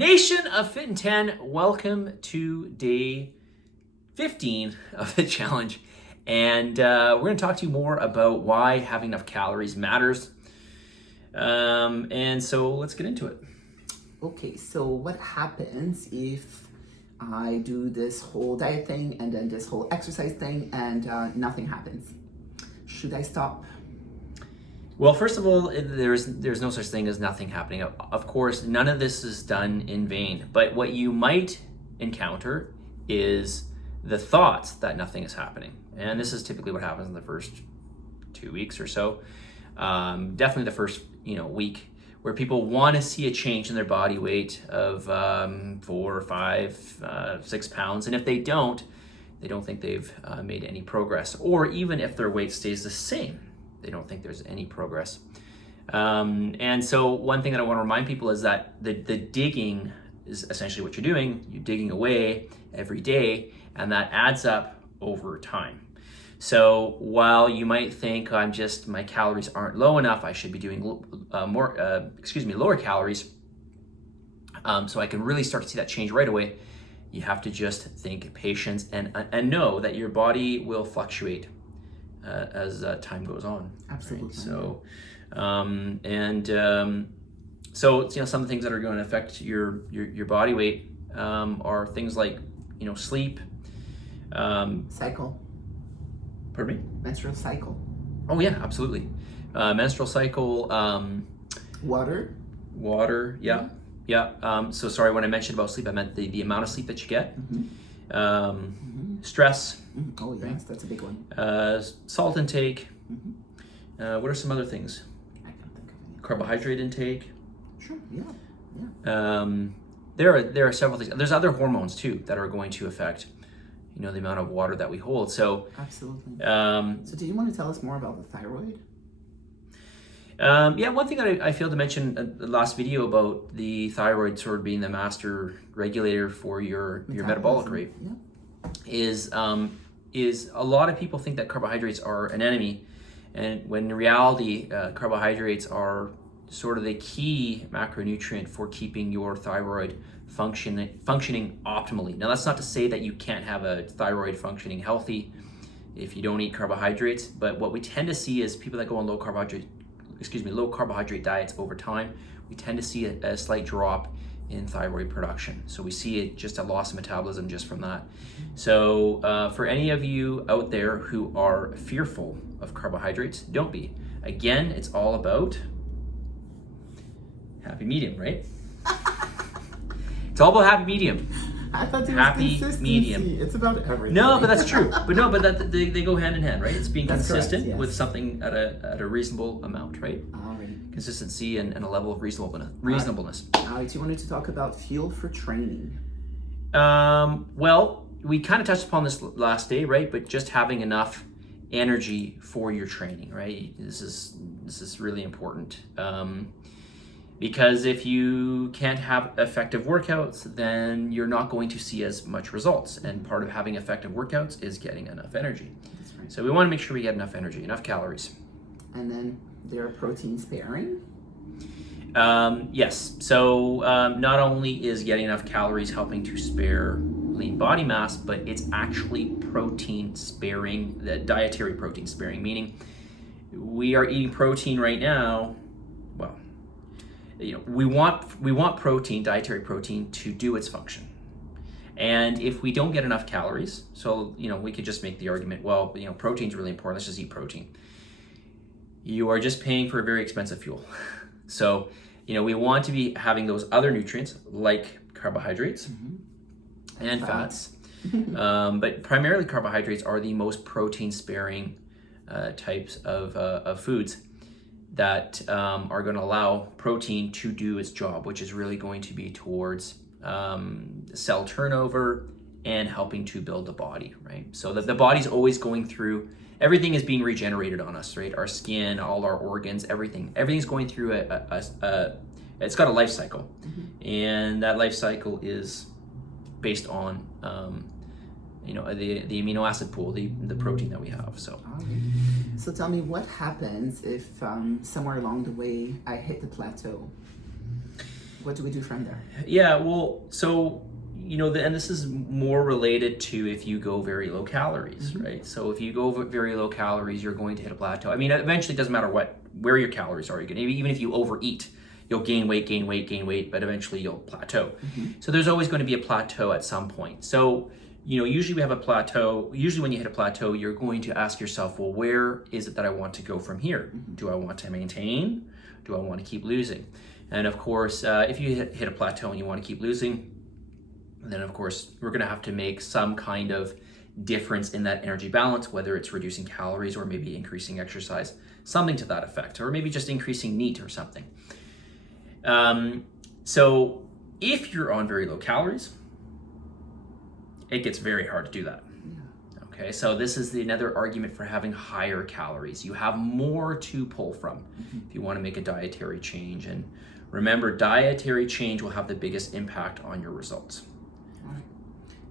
Nation of Fit and 10, welcome to day 15 of the challenge. And we're going to talk to you more about why having enough calories matters. And so let's get into it. Okay, so what happens if I do this whole diet thing and then this whole exercise thing and nothing happens? Should I stop? Well, first of all, there's no such thing as nothing happening. Of course, none of this is done in vain. But what you might encounter is the thoughts that nothing is happening. And this is typically what happens in the first 2 weeks or so. Definitely the first week, where people want to see a change in their body weight of 4, 5, 6 pounds. And if they don't think they've made any progress. Or even if their weight stays the same, they don't think there's any progress. And so one thing that I want to remind people is that the digging is essentially what you're doing. You're digging away every day, and that adds up over time. So while you might think my calories aren't low enough, I should be doing lower calories, so I can really start to see that change right away. You have to just think patience and know that your body will fluctuate as time goes on. Absolutely. Right? So, some of the things that are going to affect your body weight are things like sleep, cycle. Pardon me? Menstrual cycle. Oh yeah, absolutely. Menstrual cycle. Water. Yeah. So sorry, when I mentioned about sleep, I meant the amount of sleep that you get. Stress. Oh yes, that's a big one. Salt intake. What are some other things? I can't think of any. Carbohydrate intake. Sure. Yeah. There are several things. There's other hormones too that are going to affect the amount of water that we hold. So absolutely. So do you want to tell us more about the thyroid? One thing that I failed to mention in the last video about the thyroid sort of being the master regulator for your metabolic rate is a lot of people think that carbohydrates are an enemy, and when in reality carbohydrates are sort of the key macronutrient for keeping your thyroid functioning optimally. Now that's not to say that you can't have a thyroid functioning healthy if you don't eat carbohydrates, but what we tend to see is people that go on low carbohydrate diets over time, we tend to see a slight drop in thyroid production. So we see just a loss of metabolism just from that. So for any of you out there who are fearful of carbohydrates, don't be. Again, it's all about happy medium, right? It's all about happy medium. I thought it was happy consistency. medium. It's about everything. No, but that's true. But they go hand in hand, right? It's being That's consistent correct, yes. with something at a reasonable amount, right? All right. Consistency and a level of reasonableness. All right. You wanted to talk about fuel for training. Well, we kind of touched upon this last day, right? But just having enough energy for your training, right? This is really important. Because if you can't have effective workouts, then you're not going to see as much results. And part of having effective workouts is getting enough energy. That's right. So we want to make sure we get enough energy, enough calories. And then they're protein sparing. Yes. So not only is getting enough calories helping to spare lean body mass, but it's actually protein sparing, the dietary protein sparing, meaning we are eating protein right now. Well, we want protein, dietary protein, to do its function. And if we don't get enough calories, so we could just make the argument, well, protein's really important, let's just eat protein. You are just paying for a very expensive fuel. So, we want to be having those other nutrients like carbohydrates and fats. But primarily carbohydrates are the most protein sparing types of foods that are going to allow protein to do its job, which is really going to be towards cell turnover and helping to build the body, right? So that the body's always going through, everything is being regenerated on us, right? Our skin, all our organs, everything's going through it's got a life cycle. And that life cycle is based on the amino acid pool, the protein that we have. So tell me, what happens if somewhere along the way I hit the plateau? What do we do from there? Yeah, well, so and this is more related to if you go very low calories, right? So if you go very low calories, you're going to hit a plateau. I mean, eventually, it doesn't matter where your calories are. Even if you overeat, you'll gain weight, but eventually you'll plateau. So there's always going to be a plateau at some point. So usually we have a plateau. Usually when you hit a plateau, you're going to ask yourself, well, where is it that I want to go from here? Do I want to maintain? Do I want to keep losing? And of course, if you hit a plateau and you want to keep losing, then of course we're going to have to make some kind of difference in that energy balance, whether it's reducing calories or maybe increasing exercise, something to that effect, or maybe just increasing NEAT or something. So if you're on very low calories, it gets very hard to do that. Okay, so this is another argument for having higher calories. You have more to pull from if you want to make a dietary change. And remember, dietary change will have the biggest impact on your results. All right.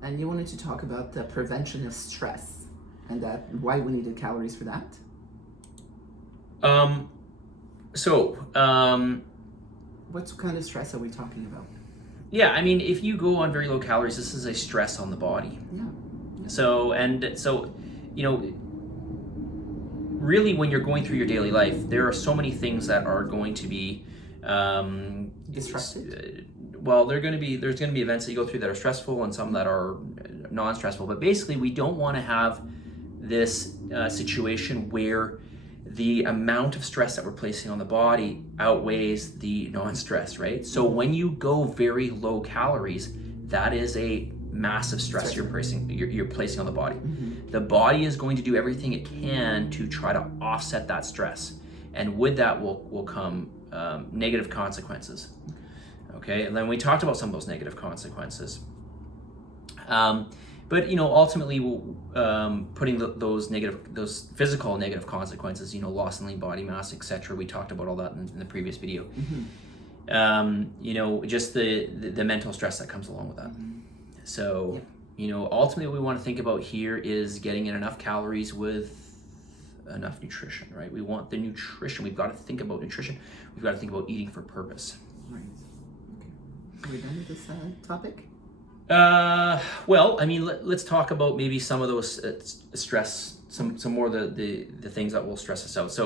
And you wanted to talk about the prevention of stress and why we needed calories for that? What kind of stress are we talking about? Yeah, I mean, if you go on very low calories, this is a stress on the body. Yeah. So really when you're going through your daily life, there are so many things that are going to be disrupted. There's going to be events that you go through that are stressful and some that are non-stressful. But basically, we don't want to have this situation where the amount of stress that we're placing on the body outweighs the non-stress, right? So when you go very low calories, that is a massive stress you're placing on the body. The body is going to do everything it can to try to offset that stress, and with that will come negative consequences. Okay, and then we talked about some of those negative consequences. But ultimately, putting those physical negative consequences, loss in lean body mass, etc. We talked about all that in the previous video. Just the mental stress that comes along with that. So, ultimately, what we want to think about here is getting in enough calories with enough nutrition, right? We want the nutrition. We've got to think about nutrition. We've got to think about eating for purpose. Right. Okay. Are we done with this topic? Well, I mean, let's talk about maybe some of those stress, some more of the things that will stress us out. Some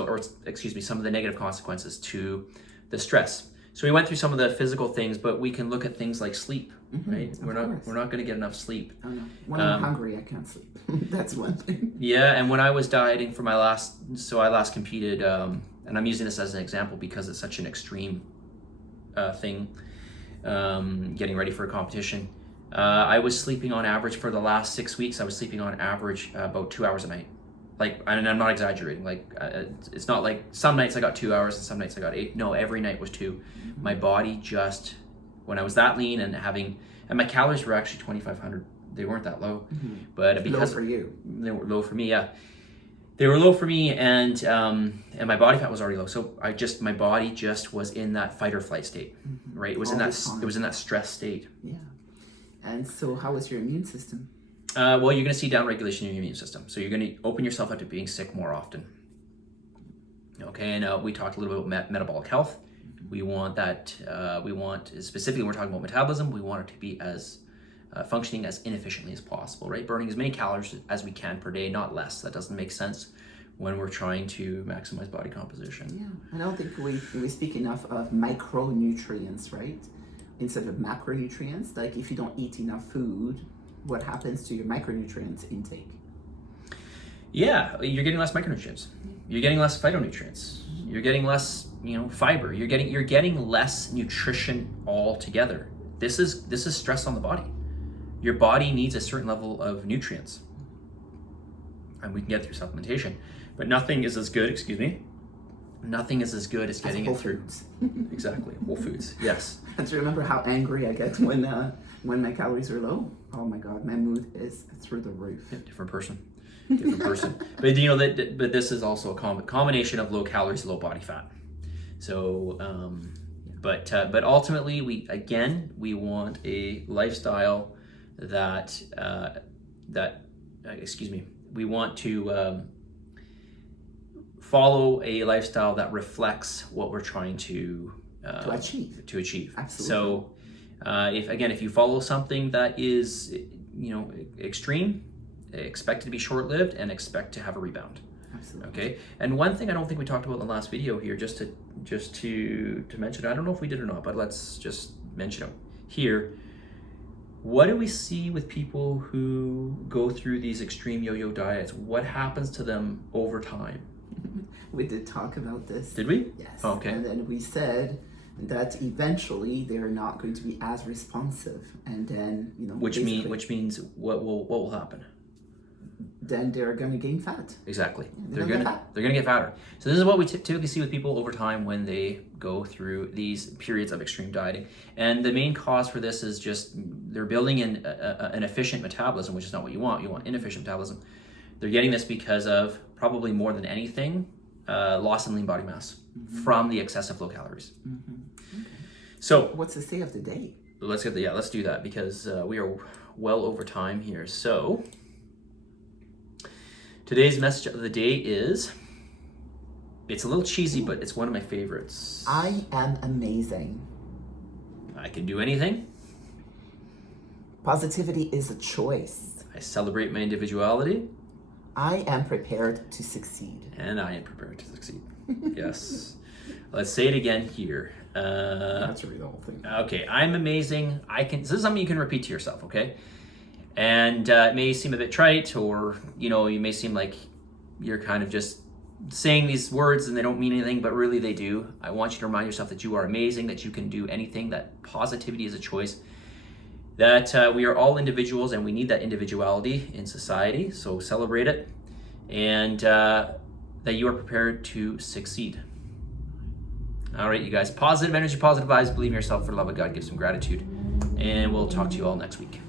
of the negative consequences to the stress. So we went through some of the physical things, but we can look at things like sleep, right? We're not going to get enough sleep. Oh no. When I'm hungry, I can't sleep. That's one thing. Yeah, and when I was dieting for I last competed, and I'm using this as an example because it's such an extreme thing, getting ready for a competition. I was sleeping on average for the last 6 weeks. I was sleeping on average about 2 hours a night. And I'm not exaggerating. It's not like some nights I got 2 hours and some nights I got 8. No, every night was 2. My body just, when I was that lean and my calories were actually 2,500. They weren't that low, but because low for you, they were low for me. Yeah, they were low for me, and my body fat was already low. So my body just was in that fight or flight state, right? It was in that stress state. Yeah. And so, how was your immune system? Well, you're going to see downregulation in your immune system. So you're going to open yourself up to being sick more often. Okay, and we talked a little bit about metabolic health. We want that, specifically when we're talking about metabolism, we want it to be as functioning as inefficiently as possible, right? Burning as many calories as we can per day, not less. That doesn't make sense when we're trying to maximize body composition. Yeah, I don't think we speak enough of micronutrients, right? Instead of macronutrients. Like if you don't eat enough food, what happens to your micronutrients intake? Yeah, you're getting less micronutrients. You're getting less phytonutrients. You're getting less, fiber. You're getting less nutrition altogether. This is stress on the body. Your body needs a certain level of nutrients, and we can get through supplementation, but nothing is as good. Nothing is as good as getting it through. Exactly, whole foods. Yes. And do you remember how angry I get when my calories are low? Oh my God, my mood is through the roof. Yeah, different person. But this is also a combination of low calories, low body fat. So, but ultimately, we want a lifestyle we want to follow a lifestyle that reflects what we're trying to to achieve. Absolutely. So if you follow something that is, extreme, expect it to be short-lived and expect to have a rebound. Absolutely. Okay. And one thing I don't think we talked about in the last video here, just to mention, I don't know if we did or not, but let's just mention it here. What do we see with people who go through these extreme yo-yo diets? What happens to them over time? We did talk about this. Did we? Yes. Oh, okay. And then we said that eventually they're not going to be as responsive, and then which means what will happen? Then they're going to gain fat. Exactly. They're gonna get fatter. So this is what we typically see with people over time when they go through these periods of extreme dieting. And the main cause for this is just they're building in an efficient metabolism, which is not what you want. You want inefficient metabolism. They're getting this because of, probably more than anything, loss in lean body mass from the excessive low calories. Okay. So what's the say of the day? Let's do that, because we are well over time here. So today's message of the day is, it's a little cheesy, but it's one of my favorites. I am amazing. I can do anything. Positivity is a choice. I celebrate my individuality. I am prepared to succeed. And I am prepared to succeed. Yes. Let's say it again here. That's really the whole thing. Okay, I'm amazing. This is something you can repeat to yourself, okay? And it may seem a bit trite, or you may seem like you're kind of just saying these words and they don't mean anything, but really they do. I want you to remind yourself that you are amazing, that you can do anything, that positivity is a choice, that we are all individuals and we need that individuality in society, so celebrate it, and that you are prepared to succeed. All right, you guys, positive energy, positive vibes, believe in yourself, for the love of God, give some gratitude, and we'll talk to you all next week.